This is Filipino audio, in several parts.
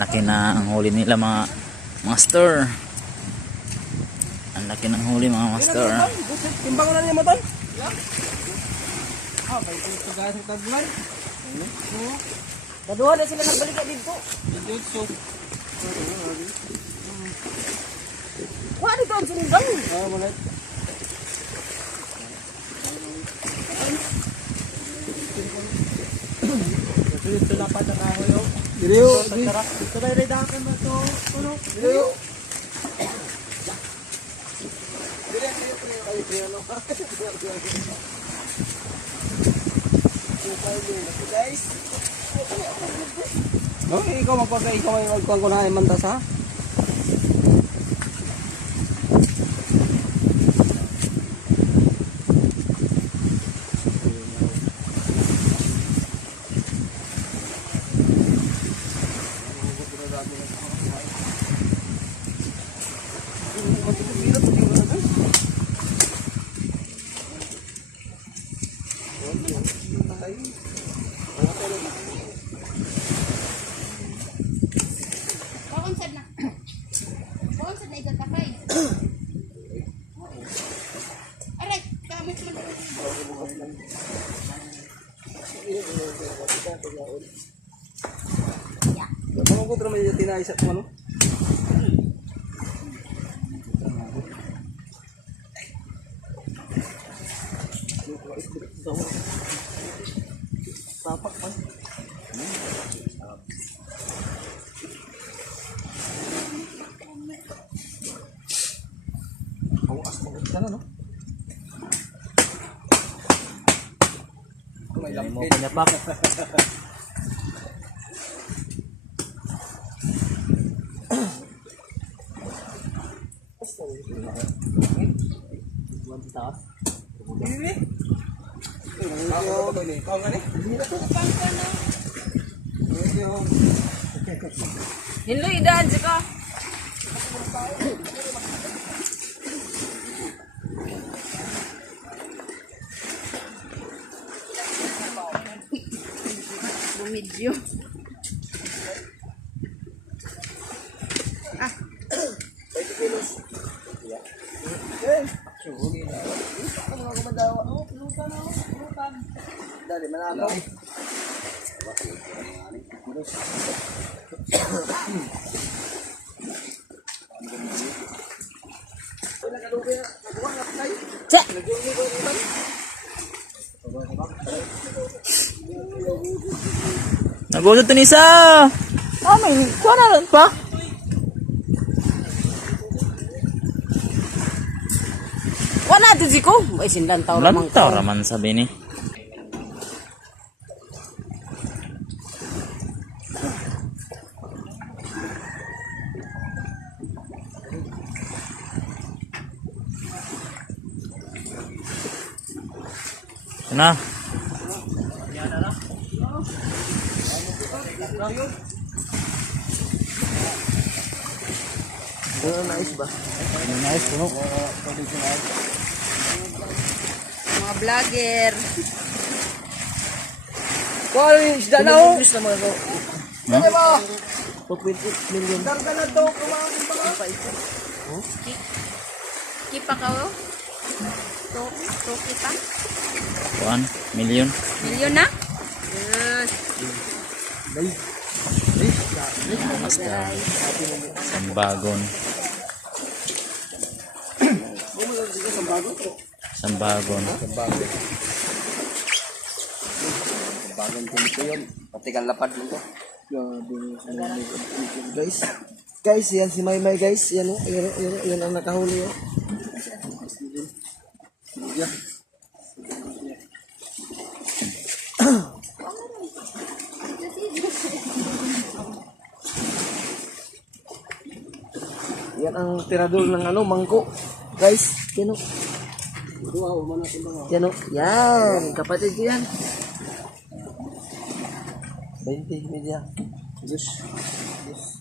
laki na ang huli nila mga master. Ang laki ng huli mga master. Timbang na niya matan. Ah, may ito guys sa taglan. Daduhan na sila nagbalik na dito. Dito. Kuha dito ang sinigang. Ah, wala. Dito na pa ta kayo. Dito. Dito na rin dakan na to. Ano? Dito. Guys. No, ikaw magpagay ikaw ay magkuhan ko na mantas ha. Bawang na itatapay. Aray, kamit mo. Ano ko pero may tinay sa ano? Tapak pa. Awas mo kana no? May Mo pinapak. Hinloy daan sika. Bumidyo. Ah. Dali manalo. Che. Nagusot to nisa. Ah, may kuha na lang pa. Wala dito siko. Ay sinlantaw lamang Lantaw raman sabi ni. Na. Nice ba? Nice puno. Mga vlogger. Kuha yung isda na ho. Ha? Kaya ba? 2.8 million. Darga na to. Kumain ba? Kipa ka o? Toki pa? 1 million. Milyon na? Yes. Basta Sambagon. Sambagon. Bagan ko nito yun. Pati kang lapad nito. Guys. Guys, yan si Maymay guys. Yan o. Yan ang nakahuli o. Yan. Yan ang tirador ng ano, mangko. Guys, yan o. Yan o. Yan. Kapatid ko yan. 20 media. Yes. Yes.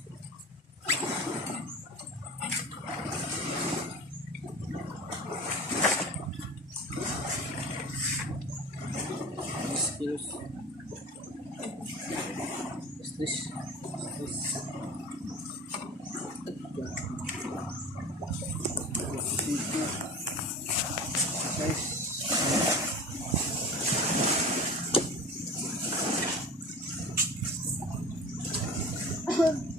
Kilos. Is this? man.